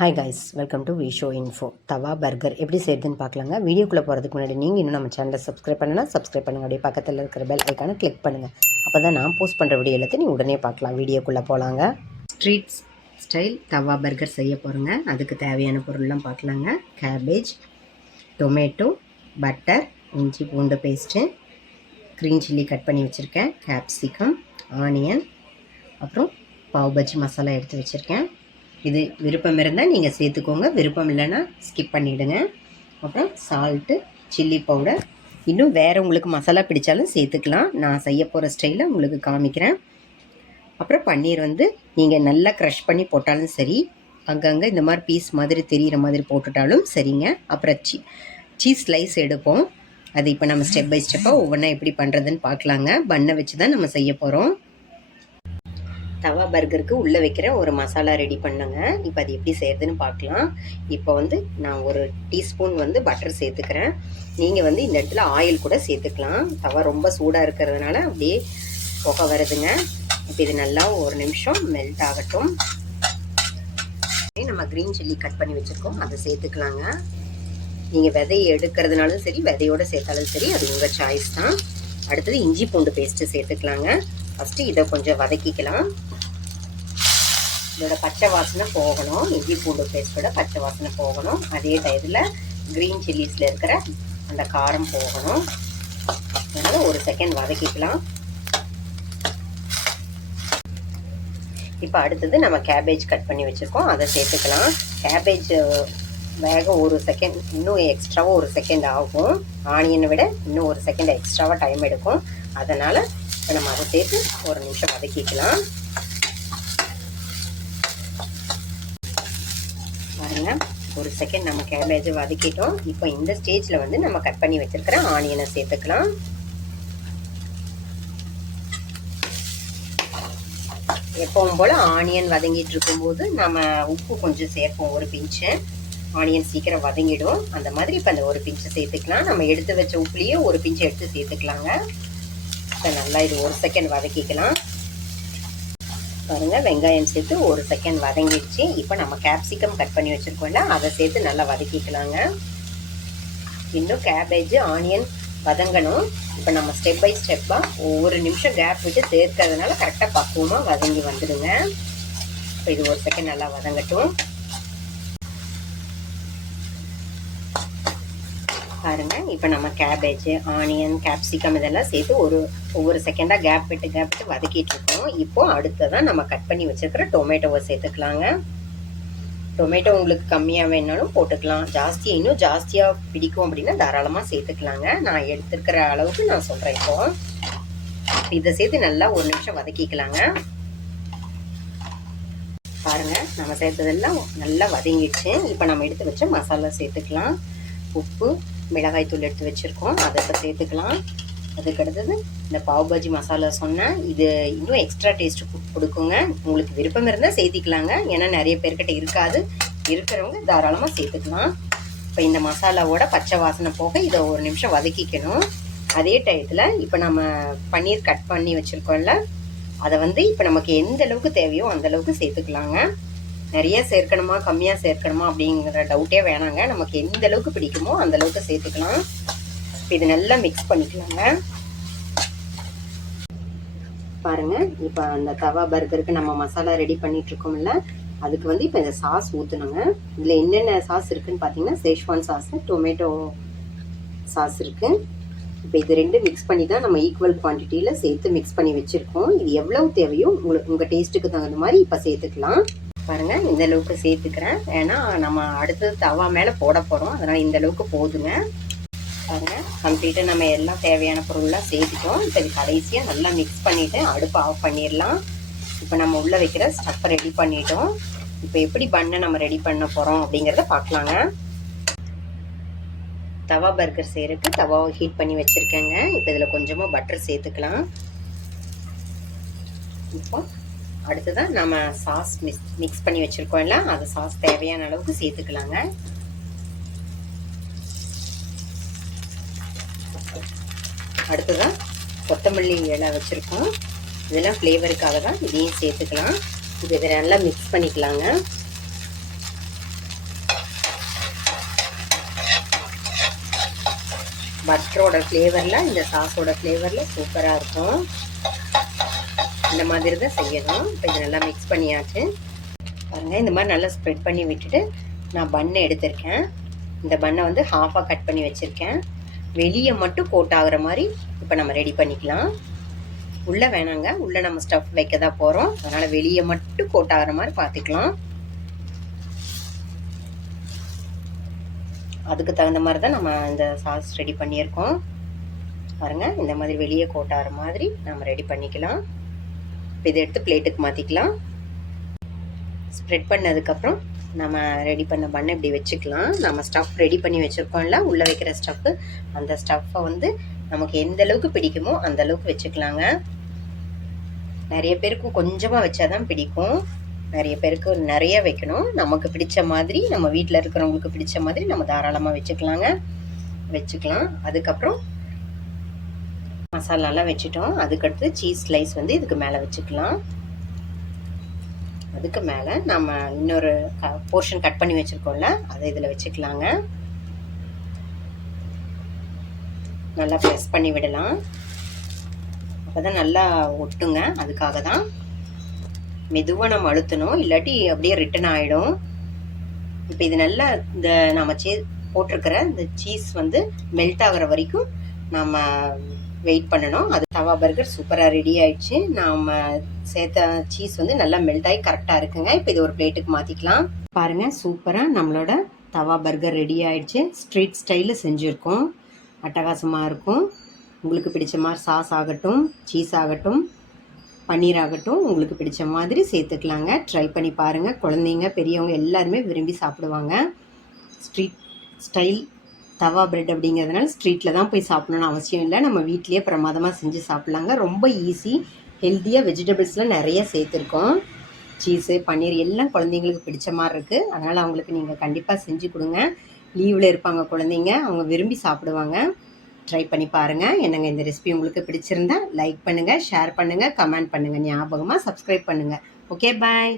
Hi guys, welcome to Visho info. Tawa burger எப்படி செய்யுதுன்னு பார்க்கலாங்க. வீடியோக்குள்ளே போகிறதுக்கு முன்னாடி நீங்கள் இன்னும் நம்ம சேனலை சப்ஸ்கிரைப் பண்ணுங்கள். அப்படியே பக்கத்தில் இருக்கிற பெல் ஐக்கானை கிளிக் பண்ணுங்கள். அப்போ தான் நான் போஸ்ட் பண்ணுற வீடியோ எல்லாத்தையும் நீ உடனே பார்க்கலாம். வீடியோக்குள்ளே போகலாங்க. ஸ்ட்ரீட் ஸ்டைல் தவா பர்கர் செய்ய போகிறோங்க. அதுக்கு தேவையான பொருள்லாம் பார்க்கலாங்க. கேபேஜ், டொமேட்டோ, பட்டர், இஞ்சி பூண்டு பேஸ்ட்டு, க்ரீன் சில்லி கட் பண்ணி வச்சுருக்கேன், கேப்சிகம், ஆனியன், அப்புறம் பாவ் பஜ்ஜி மசாலா எடுத்து வச்சுருக்கேன். இது விருப்பம் இருந்தால் நீங்கள் சேர்த்துக்கோங்க, விருப்பம் இல்லைன்னா ஸ்கிப் பண்ணிவிடுங்க. அப்புறம் சால்ட்டு, சில்லி பவுடர், இன்னும் வேறு உங்களுக்கு மசாலா பிடிச்சாலும் சேர்த்துக்கலாம். நான் செய்ய போகிற ஸ்டைலில் உங்களுக்கு காமிக்கிறேன். அப்புறம் பன்னீர் நீங்கள் நல்லா க்ரஷ் பண்ணி போட்டாலும் சரி, அங்கங்கே இந்த மாதிரி பீஸ் மாதிரி தெரிகிற மாதிரி போட்டுட்டாலும் சரிங்க. அப்புறம் சீஸ் ஸ்லைஸ் எடுப்போம். அது இப்போ நம்ம ஸ்டெப் பை ஸ்டெப்பாக ஒவ்வொன்றா எப்படி பண்ணுறதுன்னு பார்க்கலாங்க. பண்ணை வச்சு தான் நம்ம செய்ய போகிறோம். தவா பர்கருக்கு உள்ளே வைக்கிற ஒரு மசாலா ரெடி பண்ணுங்க. இப்போ அது எப்படி செய்கிறதுன்னு பார்க்கலாம். இப்போ நான் ஒரு டீஸ்பூன் பட்டர் சேர்த்துக்கிறேன். நீங்கள் இந்த இடத்துல ஆயில் கூட சேர்த்துக்கலாம். தவா ரொம்ப சூடாக இருக்கிறதுனால அப்படியே புகை வருதுங்க. இப்போ இது நல்லா ஒரு நிமிஷம் மெல்ட் ஆகட்டும். நம்ம க்ரீன் சில்லி கட் பண்ணி வச்சுருக்கோம், அதை சேர்த்துக்கலாங்க. நீங்கள் விதையை எடுக்கிறதுனாலும் சரி, விதையோடு சேர்த்தாலும் சரி, அது உங்கள் சாய்ஸ் தான். அடுத்தது இஞ்சி பூண்டு பேஸ்ட்டு சேர்த்துக்கலாங்க. ஃபஸ்ட்டு இதை கொஞ்சம் வதக்கிக்கலாம். இதோட பச்சை வாசனை போகணும். இஞ்சி பூண்டு பேஸ்ட்டோட பச்சை வாசனை போகணும். அதே டயத்தில் க்ரீன் சில்லிஸில் இருக்கிற அந்த காரம் போகணும். அதனால் ஒரு செகண்ட் வதக்கிக்கலாம். இப்போ அடுத்தது நம்ம கேபேஜ் கட் பண்ணி வச்சுருக்கோம், அதை சேர்த்துக்கலாம். கேபேஜ் வேக ஒரு செகண்ட், இன்னும் எக்ஸ்ட்ராவாக ஒரு செகண்ட் ஆகும். ஆனியனை விட இன்னும் ஒரு செகண்ட் எக்ஸ்ட்ராவாக டைம் எடுக்கும். அதனால் இப்போ நம்ம அதை சேர்த்து ஒரு நிமிஷம் வதக்கிக்கலாம். பாருங்க, ஒரு செகண்ட் நம்ம கேபேஜை வதக்கிட்டோம். இப்போ இந்த ஸ்டேஜில் நம்ம கட் பண்ணி வச்சிருக்கிற ஆனியனை சேர்த்துக்கலாம். எப்பவும் போல் ஆனியன் வதங்கிட்டு இருக்கும்போது நம்ம உப்பு கொஞ்சம் சேர்ப்போம், ஒரு பிஞ்சு. ஆனியன் சீக்கிரம் வதங்கிடும். அந்த மாதிரி இப்போ அந்த ஒரு பிஞ்சை சேர்த்துக்கலாம். நம்ம எடுத்து வச்ச உப்புலேயே ஒரு பிஞ்சு எடுத்து சேர்த்துக்கலாங்க. இப்போ நல்லா இது ஒரு செகண்ட் வதக்கிக்கலாம். பாருங்கள், வெங்காயம் சேர்த்து ஒரு செகண்ட் வதங்கிடுச்சு. இப்போ நம்ம கேப்சிகம் கட் பண்ணி வச்சுருக்கோம்ல, அதை சேர்த்து நல்லா வதக்கிக்கலாங்க. இன்னும் கேபேஜ், ஆனியன் வதங்கணும். இப்போ நம்ம ஸ்டெப் பை ஸ்டெப்பாக ஒவ்வொரு நிமிஷம் கேப் விட்டு சேர்க்கறதுனால கரெக்டாக பக்குவமாக வதங்கி வந்துடுங்க. இப்போ இது ஒரு செகண்ட் நல்லா வதங்கட்டும். பாருங்க, இப்போ நம்ம கேபேஜ், ஆனியன், கேப்சிகம் இதெல்லாம் சேர்த்து ஒவ்வொரு செகண்டாக கேப் விட்டு வதக்கிட்டு இருக்கோம். இப்போ அடுத்ததான் நம்ம கட் பண்ணி வச்சிருக்கிற டொமேட்டோவை சேர்த்துக்கலாங்க. டொமேட்டோ உங்களுக்கு கம்மியாக வேணாலும் போட்டுக்கலாம். இன்னும் ஜாஸ்தியாக பிடிக்கும் அப்படின்னா தாராளமாக சேர்த்துக்கலாங்க. நான் எடுத்துருக்கிற அளவுக்கு நான் சொல்கிறேன். இப்போ இதை சேர்த்து நல்லா ஒரு நிமிஷம் வதக்கிக்கலாங்க. பாருங்க, நம்ம சேர்த்ததெல்லாம் நல்லா வதங்கிடுச்சு. இப்போ நம்ம எடுத்து வச்ச மசாலா சேர்த்துக்கலாம். உப்பு, மிளகாய் தூள் எடுத்து வச்சுருக்கோம், அதை இப்போ சேர்த்துக்கலாம். அதுக்கு அடுத்தது இந்த பாவ் பாஜி மசாலா சொன்னேன், இது இன்னும் எக்ஸ்ட்ரா டேஸ்ட் கொடுக்குங்க. உங்களுக்கு விருப்பம் இருந்தால் சேர்த்திக்கலாங்க. ஏன்னா நிறைய பேர்கிட்ட இருக்காது, இருக்கிறவங்க தாராளமாக சேர்த்துக்கலாம். இப்போ இந்த மசாலாவோட பச்சை வாசனை போக இதை ஒரு நிமிஷம் வதக்கிக்கணும். அதே டயத்தில் இப்போ நம்ம பன்னீர் கட் பண்ணி வச்சுருக்கோம்ல, அதை இப்போ நமக்கு எந்த அளவுக்கு தேவையோ அந்த அளவுக்கு சேர்த்துக்கலாங்க. நிறைய சேர்க்கணுமா கம்மியாக சேர்க்கணுமா அப்படிங்கிற டவுட்டே வேணாங்க. நமக்கு எந்த அளவுக்கு பிடிக்குமோ அந்த அளவுக்கு சேர்த்துக்கலாம். இப்போ இது நல்லா மிக்ஸ் பண்ணிக்கலாங்க. பாருங்க, இப்போ அந்த தவா பர்கருக்கு நம்ம மசாலா ரெடி பண்ணிட்டு இருக்கோம்ல, அதுக்கு இப்போ இந்த சாஸ் ஊற்றணுங்க. இதில் என்னென்ன சாஸ் இருக்குன்னு பார்த்தீங்கன்னா, சேஷ்வான் சாஸ், டொமேட்டோ சாஸ் இருக்குது. இப்போ இது ரெண்டும் மிக்ஸ் பண்ணி தான் நம்ம ஈக்குவல் குவான்டிட்டியில் சேர்த்து மிக்ஸ் பண்ணி வச்சுருக்கோம். இது எவ்வளவு தேவையோ உங்கள் டேஸ்ட்டுக்கு தகுந்த மாதிரி இப்போ சேர்த்துக்கலாம். பாருங்க, இந்த அளவுக்கு சேர்த்துக்கிறேன். ஏன்னா நம்ம அடுத்தது தவா மேலே போட போகிறோம், அதனால் இந்த அளவுக்கு போதுங்க. பாருங்க, கம்ப்ளீட்டாக நம்ம எல்லாம் தேவையான பொருள்லாம் சேர்த்துட்டோம். இப்போ இது கடைசியாக நல்லா மிக்ஸ் பண்ணிவிட்டு அடுப்பு ஆஃப் பண்ணிடலாம். இப்போ நம்ம உள்ளே வைக்கிற ஸ்டப்பை ரெடி பண்ணிட்டோம். இப்போ எப்படி பண்ணை நம்ம ரெடி பண்ண போகிறோம் அப்படிங்கிறத பார்க்கலாங்க. தவா பர்கர் செய்கிறதுக்கு தவாவை ஹீட் பண்ணி வச்சுருக்கேங்க. இப்போ இதில் கொஞ்சமாக பட்டர் சேர்த்துக்கலாம். இப்போ அடுத்ததான் நம்ம சாஸ் மிக்ஸ் பண்ணி வச்சுருக்கோம்ல, அது சாஸ் தேவையான அளவுக்கு சேர்த்துக்கலாங்க. அடுத்ததான் கொத்தமல்லி இலை வச்சுருக்கோம், இதெல்லாம் ஃப்ளேவருக்காக தான், இதையும் சேர்த்துக்கலாம். இது நல்லா மிக்ஸ் பண்ணிக்கலாங்க. பட்டரோட ஃப்ளேவரில், இந்த சாஸோட ஃப்ளேவரில் சூப்பராக இருக்கும். இந்த மாதிரி தான் செய்யணும். இப்போ இது நல்லா மிக்ஸ் பண்ணியாச்சு பாருங்கள். இந்த மாதிரி நல்லா ஸ்ப்ரெட் பண்ணி விட்டுட்டு நான் பன்னை எடுத்திருக்கேன். இந்த பன்னை வந்து ஹாஃபாக கட் பண்ணி வச்சுருக்கேன். வெளியே மட்டும் கோட் ஆகிற மாதிரி இப்போ நம்ம ரெடி பண்ணிக்கலாம். உள்ளே வேணாங்க, உள்ளே நம்ம ஸ்டஃப் வைக்க தான் போகிறோம். அதனால் வெளியே மட்டும் கோட் ஆகிற மாதிரி பார்த்துக்கலாம். அதுக்கு தகுந்த மாதிரி தான் நம்ம இந்த சாஸ் ரெடி பண்ணியிருக்கோம் பாருங்கள். இந்த மாதிரி வெளியே கோட் ஆகிற மாதிரி நம்ம ரெடி பண்ணிக்கலாம். இப்போ இதை எடுத்து பிளேட்டுக்கு மாற்றிக்கலாம். ஸ்ப்ரெட் பண்ணதுக்கப்புறம் நம்ம ரெடி பண்ண பண்ணை இப்படி வச்சுக்கலாம். நம்ம ஸ்டஃப் ரெடி பண்ணி வச்சுருக்கோம்ல, உள்ளே வைக்கிற ஸ்டஃப்பு, அந்த ஸ்டஃப்பை வந்து நமக்கு எந்த அளவுக்கு பிடிக்குமோ அந்த அளவுக்கு வச்சுக்கலாங்க. நிறைய பேருக்கு கொஞ்சமாக வச்சாதான் பிடிக்கும், நிறைய பேருக்கு நிறைய வைக்கணும். நமக்கு பிடிச்ச மாதிரி, நம்ம வீட்டில் இருக்கிறவங்களுக்கு பிடிச்ச மாதிரி நம்ம தாராளமாக வச்சுக்கலாம். அதுக்கப்புறம் மசாலாலாம் வச்சுட்டோம். அதுக்கடுத்து சீஸ் ஸ்லைஸ் வந்து இதுக்கு மேலே வச்சுக்கலாம். அதுக்கு மேலே நம்ம இன்னொரு போர்ஷன் கட் பண்ணி வச்சுருக்கோம்ல, அதை இதில் வச்சுக்கலாங்க. நல்லா ப்ரெஸ் பண்ணி விடலாம். அப்போ தான் நல்லா ஒட்டுங்க. அதுக்காக தான் மெதுவாக நம்ம அழுத்தணும், இல்லாட்டி அப்படியே ரிட்டன் ஆகிடும். இப்போ இது நல்லா இந்த நம்ம போட்டிருக்கிற இந்த சீஸ் வந்து மெல்ட் ஆகிற வரைக்கும் நம்ம வெயிட் பண்ணணும். அது தவா பர்கர் சூப்பராக ரெடி ஆயிடுச்சு. நாம் சேர்த்த சீஸ் வந்து நல்லா மெல்ட் ஆகி கரெக்டாக இருக்குங்க. இப்போ இது ஒரு பிளேட்டுக்கு மாற்றிக்கலாம். பாருங்கள், சூப்பராக நம்மளோட தவா பர்கர் ரெடி ஆயிடுச்சு. ஸ்ட்ரீட் ஸ்டைலில் செஞ்சுருக்கோம். அட்டகாசமாக இருக்கும். உங்களுக்கு பிடிச்ச மாதிரி சாஸ் ஆகட்டும், சீஸ் ஆகட்டும், பன்னீர் ஆகட்டும், உங்களுக்கு பிடிச்ச மாதிரி சேர்த்துக்கலாங்க. ட்ரை பண்ணி பாருங்கள். குழந்தைங்க பெரியவங்க எல்லாருமே விரும்பி சாப்பிடுவாங்க. ஸ்ட்ரீட் ஸ்டைல் தவா பிரெட் அப்படிங்கிறதுனால ஸ்ட்ரீட்டில் தான் போய் சாப்பிடணும்னு அவசியம் இல்லை. நம்ம வீட்லேயே பிரமாதமாக செஞ்சு சாப்பிட்லாங்க. ரொம்ப ஈஸி, ஹெல்த்தியாக, வெஜிடபிள்ஸ்லாம் நிறைய சேர்த்துருக்கோம். சீஸு, பன்னீர் எல்லாம் குழந்தைங்களுக்கு பிடிச்ச மாதிரி இருக்குது. அதனால் அவங்களுக்கு நீங்கள் கண்டிப்பாக செஞ்சு கொடுங்க. லீவில் இருப்பாங்க குழந்தைங்க, அவங்க விரும்பி சாப்பிடுவாங்க. ட்ரை பண்ணி பாருங்கள். என்னங்க இந்த ரெசிபி உங்களுக்கு பிடிச்சிருந்தா லைக் பண்ணுங்கள், ஷேர் பண்ணுங்கள், கமெண்ட் பண்ணுங்கள். ஞாபகமாக சப்ஸ்கிரைப் பண்ணுங்கள். ஓகே, பாய்.